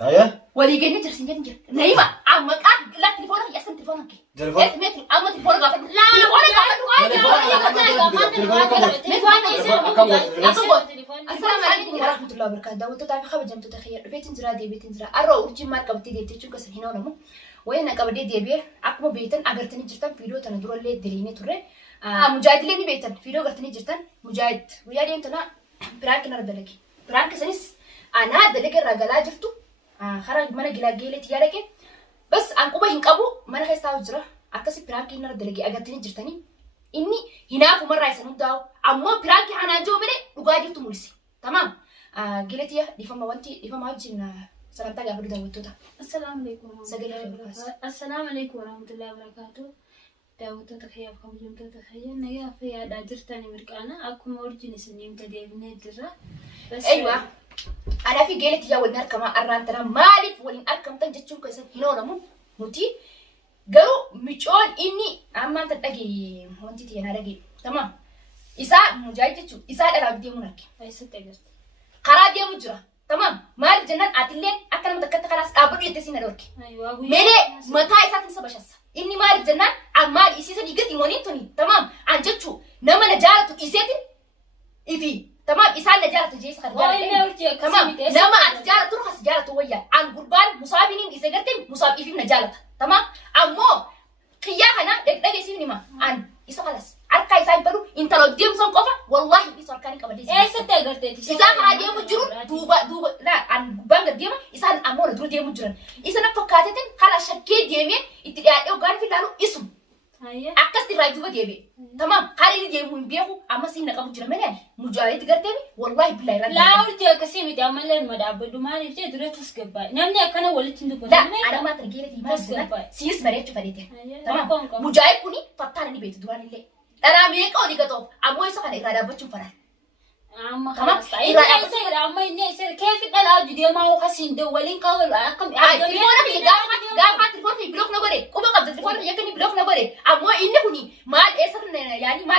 أيه ولي جنة جرسين جنجر نايمة عم قاعد لا تليفونك يا اسم تليفونك تليفون اسمه أما تليفونك قافل لا السلام عليكم ورحمة الله وبركاته وتتابع خبر جمت تخير بيت نزرا دي بيت نزرا أرو ورجي ماركة بتدي تشوف كسر هنا ولا مو وين قبل دي بيه أقوم بيتن أقرتني جرتن فيديو تندرو اللي دليني ترى مجاهد اللي بيتن فيديو قرتني جرتن مجاهد ويا دي تنا برانك نردلك برانك سنس أنا دلك الرجال جرتو خرج mana gila-gila tiada ke bas aku mah hingkabu mana kayak tahu jera akasi piraki nara delegi agatini jirtani ini hina aku marah sanu tahu amma piraki ana jo mene duga jirtu mulisi tamam gila tia difama wanti difama hajin salam taga aku dawu tuta Assalamualaikum. Assalamualaikum warahmatullahi wabarakatuh. Dawu tuta khayab kamu jum tuta khayab naya fiya da jirtani mirkana aku mau origin senim tadi abne jera bas aywa أنا في جيلتي يا ولنا كمان أرانتنا مالك ولين أركم تنجتشون كيسن هنا مو نوتي قالوا ميشون إني أما أنت تلاقي وانتي تيجي نلاقي تمام إسا مجاهد تشو إسا أنا بدي منك أي ستة خلاص دي مجرى تمام مالك جنان أتلين أكلم متكتة خلاص أبدو يتسين دورك أيوة ملي متى إسا تنسى بشاسة إني مالك جنان عمال إسيسا يقتي مونينتوني تمام عن جتشو نما نجارة إسيتين إفي تمام إسال نجارة جيس خرجان تمام لما التجارة ترخص تجارة ويا عن قربان مصابين إذا قلت مصاب في نجارة تمام أمو خياخنا دق يسيبني ما عن إسا خلاص أركا إسال بدو إنت لو ديم سون قفا والله إسال كاني كبدي إيه ستة قرتي إسال هذا مجرون دوبا لا عن قربان قديمة إسال أمور درو ديم مجرون إسال نفكاتين خلاص شكل ديمين إتقال وقال في لانو اسم أكست رايدو بديبي تمام قاري دي مهم بيهو أما سين نقابو جرمانه مجاهد قرتني والله بالله لا أرجع كسيمي تعمل لين مدعب بدوماني في درة تسكبا نمني أكنا ولد تندو لا أنا ما ترجع لي ما تسكبا سيس مريت شوفاليته تمام مجاهد كوني فتاني بيت دوان اللي أنا ميك أودي كتوب أبوي يسوق على إرادة بتشوف فرح أما خلاص إذا يصير أما يصير كيف تلا جدي ما هو خسين دولين قبل أكم تليفونك اللي قاعد تليفونك بلوك نبرة كوبا قبل تليفونك يكني بلوك نبرة أما إنه هني ما أسر يعني ما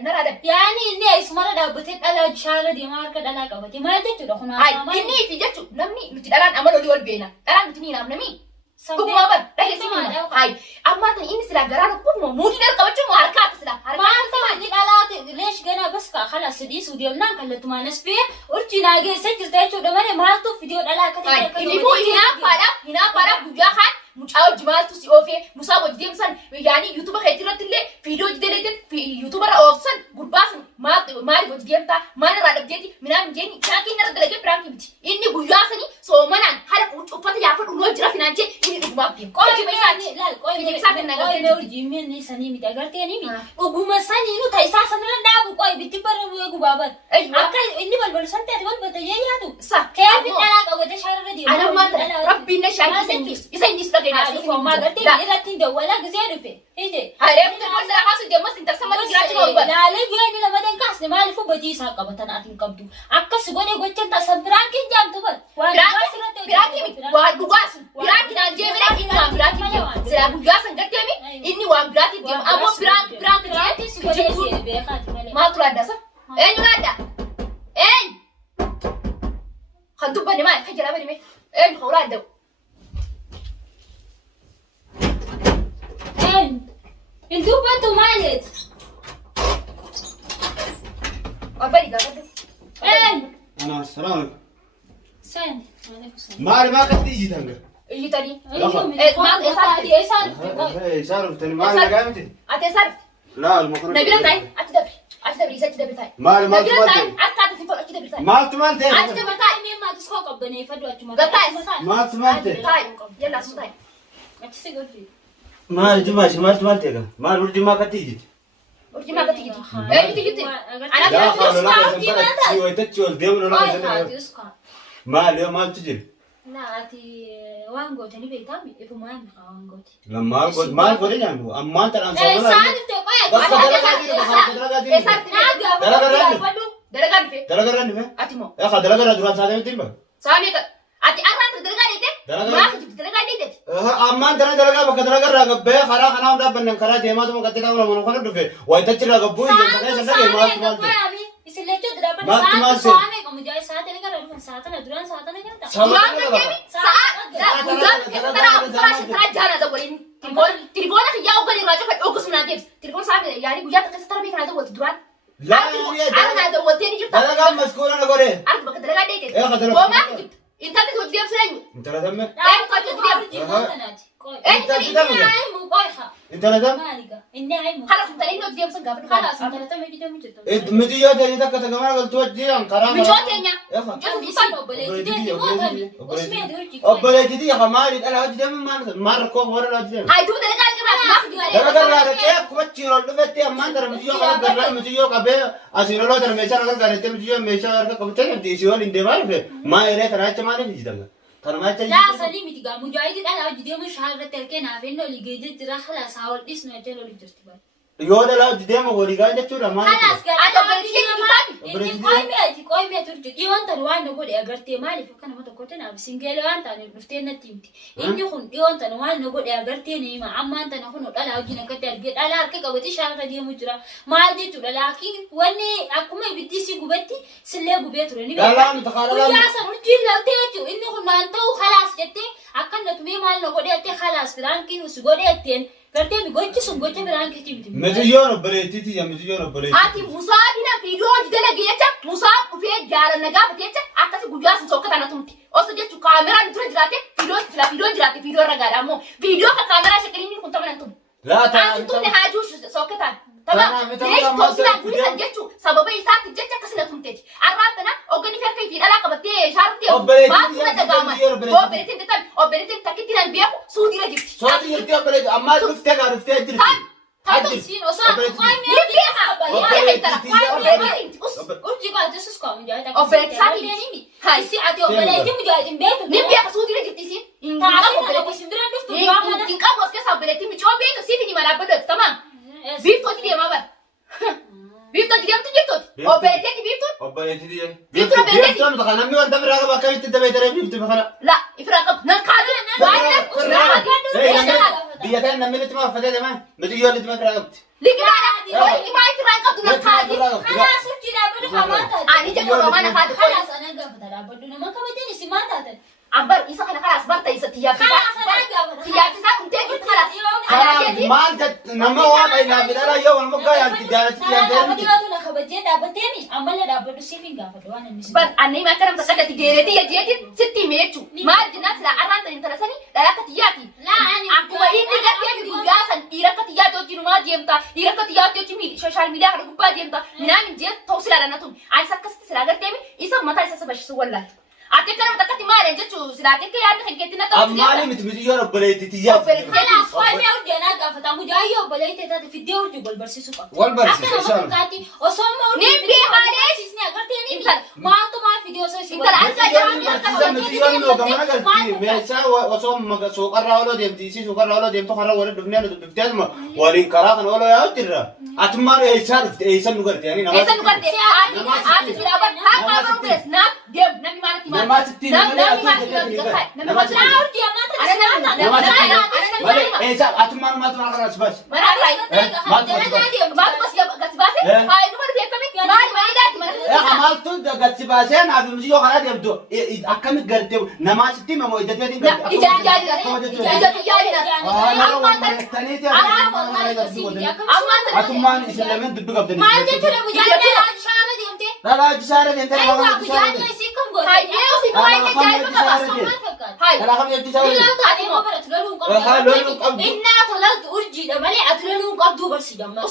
نرادا يعني إني اسمه ده بتت على شارع دي ما أركض على كبتي ما تجت ده خنا إني في جت نمني نتداران أما لو بينا ترى نتني نام نمي كم ما بن لا يسمى هاي أما تاني إني سلا جرانو كم مودي نر كبتشو ماركات سلا ما أنت ما على ليش جنا بس خلاص سديس وديمنا كله تما نسبي ورجينا جه سجل تاجو ده ما مالتو فيديو على كتير ini bu hina pada bujahan mucaw jimal tu si ofe musa wajib demsan yani youtuber khaytirat le video jideletin youtuber opsan gurbasan mari wajib demta mana rada jeti minam jeni kaki nar dalage prank biti inni guyasani so manan hala upata ya fadu no jira finance ini dugma bi ko ji bai sani la ko ji sa na ga me urji men ni sani mi tagarti ni mi uguma sani nu tai sa sanan da bu ko biti bar gu babar akai inni balbal sante bal bata ya tu sa كيف أنا قاعدة شارع دي أنا ما ربي نشأ يسني ما أعرف ما قلت إذا تندو ولا جزيرة في إيه هاي بتقول سلا خاص جمس أنت سمعت جراتي ما لا لا يعني لما دنكاس ما أعرف بدي ساق بتنا أتين كبدو أكس بني قلت أنت سبران كين جام تبل براكي نانجي براكي إني براكي سلا بجاس أنت كمي إني وام براكي جام أبو براكي ما تقول هذا صح إيه هذا إيه خدوا بني ما خجلا بني مي إيه خورا دو انتو بنتو مالت أبدي قاعد أنا السلام سين ما كنتي تانجا يجي تاني إيه صار تاني ما أنا قايمتي أتسرف لا المفروض نبيل تاي أتدبري سأتدبري تاي ما نبيل تاي أتكاد تفعل أتدبري تاي ما تمان تاني أتدبري تاي مين ما تسوق بني فدوا أجمع ما تمان تاني تاي يلا سو تاي أتسيقول في ما جماش ما تمان تاني ما الورد ما كنتي ورجي ما قتيجي إيه يجي أنا لا كده خلاص لا تسمع سوي تجول ديم ولا ما اليوم ما تجي لا أتي وانغو تاني بيتامي إفو ما ينفع وانغو لما قلت ما قلت يعني أما أنت الآن إيه سالف بس دلقة راني فين؟ أتيمو يا أخي دلقة راني دران ساعة متين بقى سامي أتي أران دلقة ديته ما كنت دلقة ديته أما أنت دلقة بقى دلقة راقب بيه خلا خنا ودا بنن خلا ديما تمو كتير كم لما نخنا دفع ويتجري راقب بوي جنسنا سنة ما تمال इसलिए जो द्रबण साथ में कम जाए साथ नहीं कर रहा साथ ना दुरान साथ नहीं करता साथ ترى جانا دولين تليفونك يا أوغل راجع فأوكس من عجيب تليفون صعب يعني وياك ترى بيك أنا دولت دران لا أنا دولتني جبت أنا قام مسكون أنا قولي أعرف بك درجة ديت إيه خدنا وما جبت أنت تقول دياب سليم أنت لا تم لا قد قد تدير. أنت تدم أنت لا تم خلاص أنت لين دياب سنقابل خلاص انت لا تمي جدا مجد متي يا تاني تك تكمل قلت ودي عن كرامة من جوتي يا يا أخي جد يسمى بليتي أبليتي دي يا مالي أنا أجي دم ما ركوب ولا لا أجي هاي تو درجة Dara garra ke kumachi ro lufete amman dara mutiyo ka garra mutiyo ka be asiro lo dara mecha agar garete mutiyo mecha ka kabte ti siwal inde marfe ma ere kana chama ne jidanga kana ma cha لا سليم تيجا مجاهد انا اجي مش هذا تركنا فينو اللي جيت ترى خلاص حاول اسمه جلو اللي ترتبه yo da la jide ma gori ga jatu da ma خلاص أنا قال انت قوي ما ترجع ايوان تنوان نقول اغرتي مالي فكان ما تكوتنا بسنجل وانت انا نفتينا تيمتي اني خن ايوان تنوان نقول اغرتي ني ما اما انت نكون الا وجينا كتر جد الا كك بتي شاغه دي مجرا ما دي تو لكن وني اكما بتيسي غبتي سله غبيتو ني لا متخالا يا سنجي لا تيجو اني خن انت خلاص جتي اكن تمي مال نقول اتي خلاص فرانكين وسغودي اتين करते भी गोच्ची सुन गोच्ची बिरान की चीज mutiyo no beleti ti ya mutiyo no beleti ati musabina video jidela gecha musab ufe jara naga gecha akasi guyas sokata na tumti oso jechu kamera nitura jirate video jirate video ragara mo video ka kamera shakini ni kunta manan tum la ta antu tumne haju sokata tamam lesh tosila guyas jechu sababa isati jecha kasina tumte arratana ogani fer kai fidala qabate sharti ba tuna daga ma obeleti detan obeleti takitina biya sudira jifti so ti yirti beleti amma rufte ga rufte jirti هذا سين وصار قايم أرجع بعد جالس كم جاي هاي ساعتي وبلاتي مجاهدين بيتو نبي أخذ ديرة جبتيسين تعرفوا بسندران دفتر إن كم واسكة سبلتي مجوا بيتو سيفني مرا بدك تمام بيف توجي دي ما بر بيف توجي دي أنت بيف توجي أو بلتي بيف توجي beleti ti بيف توجي بلتي biyam to kana mi wanda biraga ba kai tida betere bifti bakana لا إفراق نكاد biya kan namile tuma fadade ma mutiyo li tuma firaqat لكن ما إفراق نكاد خلاص أرجع بدو خمانتا أنا جاكو ما أنا خاد خلاص أنا قافة بدو نما كم جاني سمانتا عبر إيسا خلاص خلاص برتا إيسا تياب خلاص أنا قافة تياب تسا كنت خلاص kana man ta nama wa kai na bidala yo wal muga ya tijarati ya أنا der قافة خبجة دابتني أمال دابتو سيفين قافة وانا مسمى بس أنا ما كلام تسكت تجيرتي يا جيتي ستي ميتشو ما الناس لا أرانت إنترسني لا كتياتي لا أنا aku ini kan dia di biasa ira ketiya to di rumah diam ta ira ketiya to di social media ada gubba diam ta minami dia tahu sila dan atum ai sakas sila agar temi isa mata isa sebab su wallahi ate kan mata kati mare jechu sila ate ke ate kan ketina to amma li mutiyo no beleti ti ya خلاص قايم أرجع أنا قافة أمو جايو بلاي تتا في الدور جبل برسيسو wal barsi أكنا shan ما كاتي وصوم نبي خالص. سيسني أقرتي إنت. ما أنتو ما فيديو سوي إنت الآن mutiyo no gamana galti mecha waso maga so qarra wala dem ti si so qarra wala dem to qarra wala dubne no dubte ma walin kara kan wala ya tirra atma no eisar eisan nugarti yani nama Esa nugar dia ate sila abar ha ka bro pres na dia nami mana ti nama sitti nami mana ti nami mana لا أرجع ما أنا تنسى nama sitti أنا wala eisa atma no matma kara sbas mana rai ma tu masih gas base hai numar dia kami mari mari dati mana ya hamaltu gatti basen abi mutiyo khara dem do akami garte nama sitti ma mo idate din garte ija jadi atumman islamin duddu gabdani ما جت له مجال لا شارة ديمتي la jisara den tara أيوة ma مجال لا يسيكم قول hai dia si mai ni jai ma bas hai kala kham yati jisara لا تاتي ما برت لون قبض إننا طلعت أرجي لمالي أتلون قبض بس جمع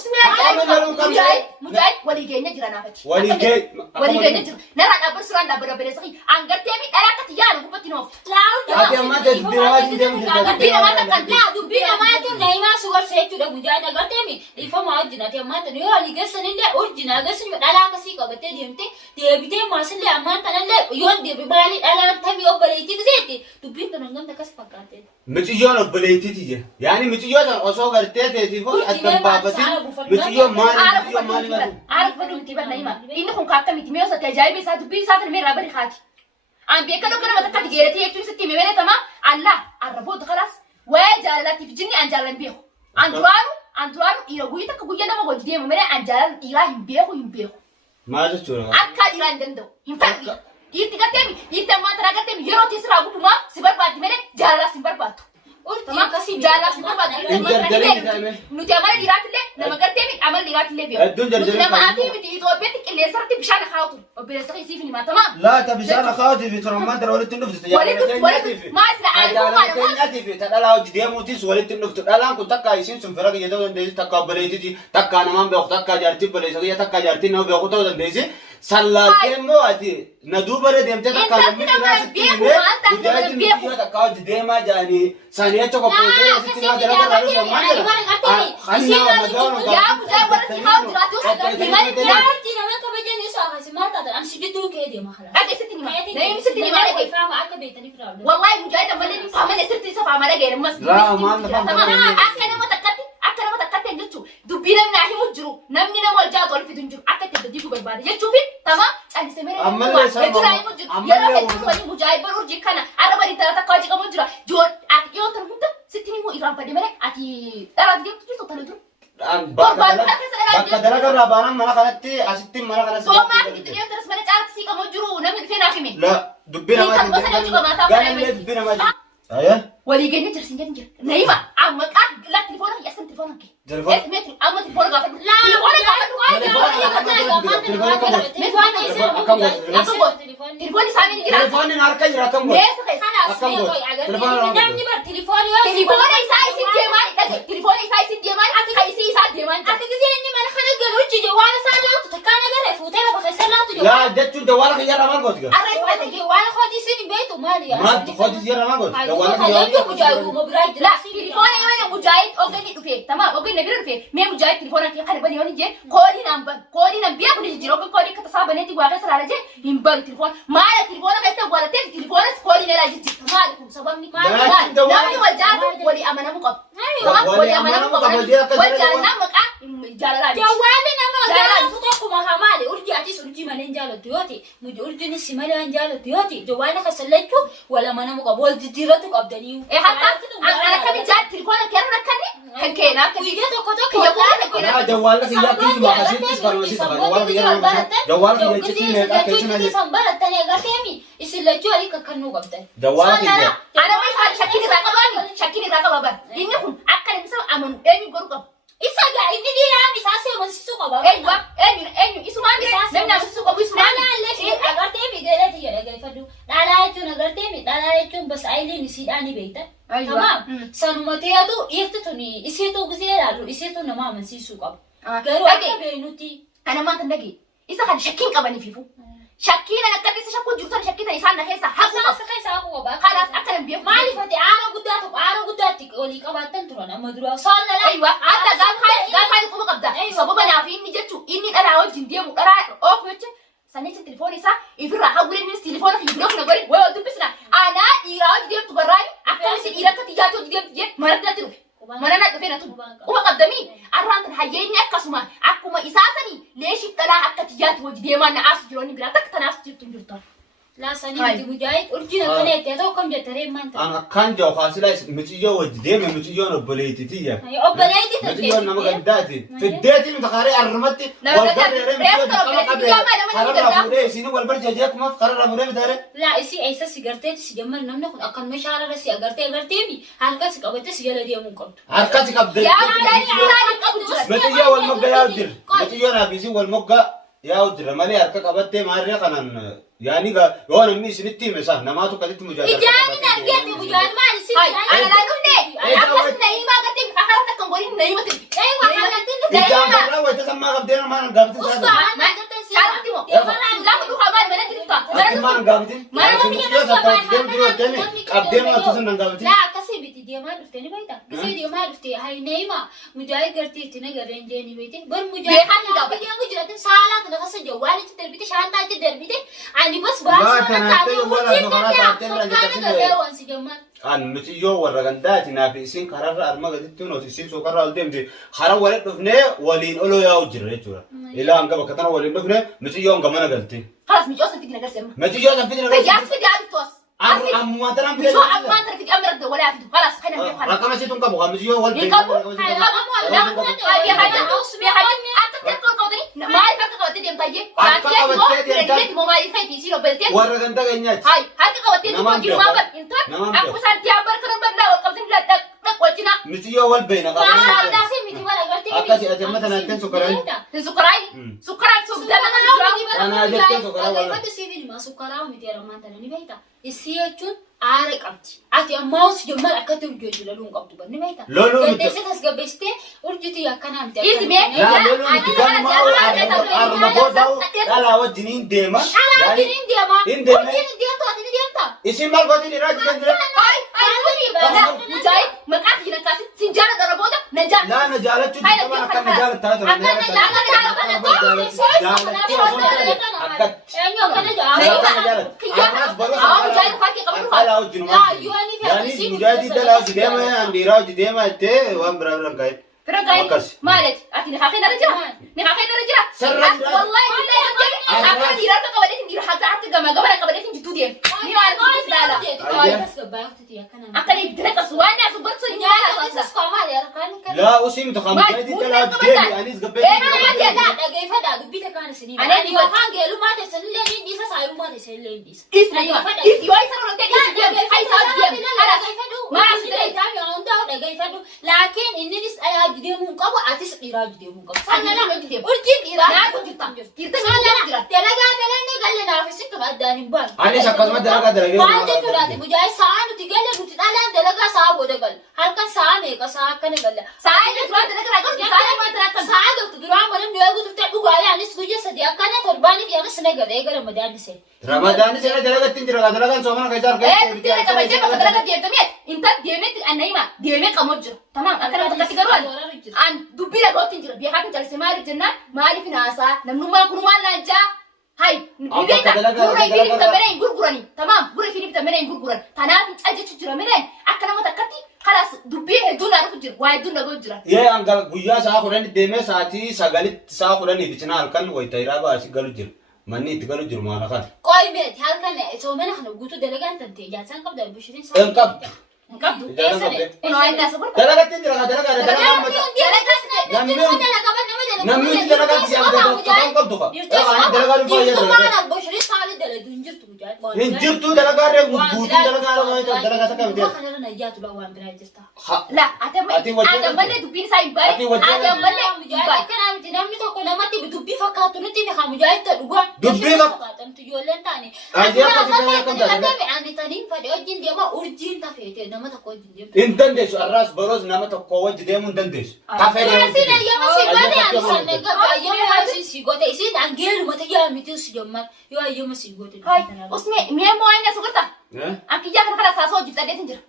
mujai wali genya jira na fati wali genya jira na rada bar suran da bara bare sai an garте mi dara ka tiyana ku patino لا ate amma de diwaji dem dina ma ta kan لا دبينا ما تم دايما سوار سيتو ده مجاهد قرتمي يفهم أرجينا تي أما تنيو على جسنا ده أرجينا جسنا لا كسي كبتة ديمتي تبيتي ما سلي أما تنلا يون دي ببالي أنا تبي أبليتي زيتي دبين تنعم ده كسي فكرتي mutiyo no beleti ti yani mutiyo tan oso garte te ti fo atam babati mutiyo mali عارف بدو انتي بنا يما إنكم كاتم انتي ميوسا تجايبي ساتو بي ساتر مين رابري خاتي عم بيكلو كنا متى كاتي جيرتي يكتب ستي ميمنة تمام الله عربوت خلاص وجالتي في جني أنجالن بيهو أندوارو يروي تكوي أنا ما قلت ديم ميمنة أنجالن إيران بيهو ma ta chura أكاد إيران دندو يمكن يتي كاتم يتي ما ترى كاتم يرو تيسرا أبو بما سبب بعد ميمنة جالس jaalala si barbaadu. Nuti amala dhiiraatillee nama gartee miti amala dhiiraatillee beeku. Nuti nama aatii miti Itoophiyaatti qilleensarratti bishaan haatu. Obboleessa keessii fi himatama. لا تبي شان خاطي في ترى ترى ولد النفط يا ما أسرع في تلا وجدي موتيس ولد النفط لا كنت تكا يسين سنفرق يدو دندي تكا بليتي تكا أنا ما بيأخذ تكا جارتي بليتي تكا جارتي نو بيأخذ تو دندي سلا كمو أتي ندوبر ديم تكا نمي راس تيمه وجاي تيمه تكا وجدي ما جاني ثانية تكا بوجي ستين ما جرا كارو جمع جرا خلنا مدار يا مجاي ورثي خاطر راتوس يا أرتي نما كبجن يسوع هسي ما تقدر أمشي جدو كهدي ما خلاص أكيد ستني ما نايم ستني ما لقي فاهم أكيد بيتني فرا والله مجاي تملي فاهمني ستي سبعة ما لقي المس لا ما نفهم أكنا متكتي جتو دبينا من ناحية مجرو نمني نمول جات ولا في دنجر أكيد تديكو بالبارد يشوفي تمام أنا سمير أمال ليش يا رب تقولي مجاي برورجي كنا أنا بري ترى تقاجي كمجرا جون أكيد ترى هم ستني مو إيران بدي ملك أكيد ترى دي تجي تطلع bakka dalagaa baanaan mana kanatti asitti mana kana Soomaa fi Gidduu Teres mana caalatti sii qabu jiru namni dhufee naaf hime. La dubbii namaa gaanii dubbii namaa aya walii geenye jirsin jedhin jira. Nayima amma qaar la telefoona fi asan telefoona kee. Telefoon Meetri amma telefoona gaafatu. Telefoonni isaanii ni jira. telefoonni harka jira akkam godhu Meesa keessa. Telefoona isaa isin deemaa dhage. Telefoona isaa isin deemaa kan isii isaa deemaa jira. yaa jechuun dawwaala kiyya ramaan gooti Arra isaa ta'e. maal hojii kiyya ramaan gooti dawwaala kiyya La telefoona yoo na mujaahid ogani dhufe tamam ogani na bira dhufe mee mujaahid telefoona kee kana bani yooni je koodi nan biya kuni jiro ko koodi kata sabaneti waa kasa raje himbar telefoon maala telefoona kesta wala te telefoona koodi na raje maal kun sababni namni wajaatu wali amana muqab tamam wali amana muqab wajjal namqa jalala Jawwaabni nama tokko mahamaale urjii atis urjii malee jaalatu yooti urjiin si malee waan jaalatu yooti jawwaana kasallechu wala mana muqab wal jijjiiratu qabdanii hatta ana kami jaat telefoona kee irra kanni kan kee na kan Biyya tokko tokko yaa dawwaala kiyya kiyya bakasitti farmasi tafa dawwaala kiyya ramaan dawwaala kiyya jechuun meeqa keessumaa jechuun sanbaratanii agarteemi isin lachuu alii kakkannuu qabdan dawwaala kiyya ana mai sa shakkin irraa qaba bar inni kun akka nimsa amanu eenyu godhu qaba isa gaa inni dhiiraan isaa seemansiisuu qaba eenyu isumaan namni amansiisuu qabu isumaan dhalaa agarteemi jedhati jedha gaifadhu dhalaa jechuun agarteemi dhalaa jechuun bas ayileen isiidhaan ni beektan tamam sanuma ta'etu dhiirti tuni isiituu gisee ilaallu isiituu nama amansiisuu qaba garuu akka beenuti ana maanta dhage isa kan shakkiin qabaniififu shakkiin akkatti isa shakkuu jirtan shakkiitan isaan na keessa Saasa keessaa qaba kanaas akka nan beeku maaliif ati aara guddaatti walii qabaattan turan amma dura soolala aywa adda gaafa quba qabda sababa naaf inni jechu inni dharaa wajjin deemu dharaa oofu jecha sanichi telefoon isaa ifirraa hawwile innis telefoona fi bilooki na godhe wayoo dubbisna anaa dhiiraa wajji deemtu garraani akkamitti dhiira akka xiyyaatti wajji deemtu jee manatti natti dhufe mana na dhufee natu quba qabdamii arraan tan hayyeenni akkasuma akkuma isaa sanii leeshii dhalaa akka xiyyaatti wajji deemaan na aasu jiroonni biraa takka tanaaf jirtu hin jirtu laasanii miti mujaahid urjiin akkana itti haa ta'u kam jettaree maanta an akkaan jahu kaasila miciyyoo wajji deeme miciyyoon obboleetitiyya obboleetti miciyyoon nama gaddaati fiddeeti mitakaree arrumatti wal garreeree miciyyoo diqqama qabee kararraa fuudhee isiin wal barjajee akkuma kararraa fuudhee bitare laa isii eessa si garteeti si jammal namni kun akkanuma shaarara si agarteemi harka si qabatte si jala deemuu qabdu harkasi qabdee miciyyoo wal mogga yaa'u jira miciyyoo naaf isiin wal mogga yaa'u jira malee harka qabattee maarree kanan yaani yoo namni isinitti hime isaa namaatu akkasitti mujaajala ijaani argeeti mujaahid maal si ana laa dhufne akkas na'imaa gatti kakara takkan godhin na'ima tilbi ijaan barraa wayita sammaa qabdee namaan gaafate isaa gaafa dhufa maal mana dirta akkumaan gaafatin miciyoo takka deemu jiru arganii qabdee maatu sun nan gaafatin laa akkasii biti deemaa dhuftee ni beekta gisee deemaa dhuftee hay neema mujaahid gartee itti nagarreen jee ni beekte bar mujaahid gaafa deemu jiraate saalaatu lafa sa jawwaalichi darbite shaantaatti darbite ani bas an miciyyoo warra gandaati naaf isin kararra arma gaditti nuti isin sokarraa ol deemte karaa waliin dhufnee waliin oloo yaa'u jira jechuudha ilaa hanga bakka tana waliin dhufnee miciyyoon gamana galte خلاص مش اصلا تيجي نجرس يما miciyyoo san fidina يا سيدي عارف توس ammaa tanaan مش هو ما انت تيجي امر ولا عارف خلاص خلينا نبيع خلاص rakama situn qabu kan miciyyoo wal يقبوا هاي حاجه انت تذكر قودني ما اعرف قودتي دي طيب فاتي مو ما يفيد يصير بلتين warra ganda keenyaati هاي قودتي دي ما بر انت اكو سانتي امر كرم بلا قودتي لا دق وجنا misiyo wal beena akkasi ati amma tana anten sukaran Sukarai. Sukarai sobdana kana ana jettee sukara wala Fadi sibiin ma sukaraa miti aramaan tana ni beekta. Isii jechuun aara qabdi. Ati ammaa us jommal akkatti urjii hojii loluun qabdu ban ni beekta. Loluu miti. Gaddeessee tasgabbeessitee urjiitii akkanaa miti. Isme. yaa loluu miti ganuma arma booda'u dhalaa wajjiniin deema Alaa hin deema. Hin deema. Urjiin hin deemtu ati ni deemta. isin maal gootin irraa jiran jira Mujahid maqaa kiyya kaasi sinjaara daraboota na jaal. laa na jaalachuun qaban akka na jaalataa tura Akka na akkatti Eenyu akkana jaa. dhalaa wajjinumaa yaani mujaahidii dhalaa hojii deema dhiiraa hojii deema jettee waan biraa biran ka'e Firagai Akkas. maalet ati ni hafe dara jira ni hafe dara jira Sarra jira. wallahi billahi hajjabi akka dira ka qabadetin dira hatta hatta gama gama qabadetin jitu dem ni war ko islala akka ni bidra kaswana su barso ni ala laa usii miti kan mujaahidii dhalaa hojii deemi anis gabbee isna yo is yo isa ro te is dem ai sa dem ala ma su dai Laakiin innis ayaa deemuun qabu atis dhiiraa deemuun qabu. Sanala no dem Urjiin dhiiraa na ko jitta kirta ni jira dalagaa dalannee galle naafisitti addaan hin baanu. anis akkasuma dalagaa dalagee Maal jechuudha ati mujaahid sa'a nuti galle nuti dhalaan dalagaa sa'a booda galle. Halkan sa'a meeqa sa'a akkana galle. sai ni dura dara kara ko sai ma dara kan Sa'a galtu duraan mana nu eegutu ta'e dhugaalee anis guyya sadii akkana torbaanii fi anis na galee gara madaandisee. ramadaani sena dalagattiin jira dalagaan soomana keessaa eh tira ka baje ka dara dem tamiet inta demet anaima deme kamot jira tamam akara ta kasigaru an dubira gotin jira biya hatin jalse mari jenna mari finasa namnu ma kunu wala ja hay bibeta gurre filip tamene gurgurani tamam gurre filip tamene gurguran tanaf caje jira menen akana mata katti khalas dubbi heduna rufu jira wa heduna go jira yee angal guyyaa sa'a kudhan deemee sa'aatii sagalitti sa'a kudhanii fi cinaa halkan wayita iraa baasii galu jiru manni itti galu jiru maana kana Qoy meeti halkan soomana kana guutuu dalagaan tantee jaasan qabda bishirin en qabdu qabdu Jalan qabde. eno ayna sabur dalagattiin jira dalagaa dalagaa namni hundi dalagaa si amte qabdu ka ani dalagaa dhufa hin jirtu dalagaa ree guutuu dalagaa dalagaa takka miti la atama Ati wajjin- atama dubbi sai bare Ati wajjin- atama namni tokko namatti dubbii fakkaatu nutti ni mujaahid ta dhugaa. Dubbii fak- fakkaatu ijoolleen taane. Ajee akkasii kan taate. Ani taniin fadhe wajjin deema urjiin tafeete nama tokko wajjin deemtu. hin dandeessu arraas baroos nama tokko wajji deemuu hin dandeessu kafee deemuu Isin ayyama si Ayyama goote tokko ani sanne goote. gaba ayyama isin si goote isin angeeluma ta'ee miti si jamma yoo ayyama si goote. hay usme me mo ayna sukurta Eh? akija kan kala saso jibta detin jira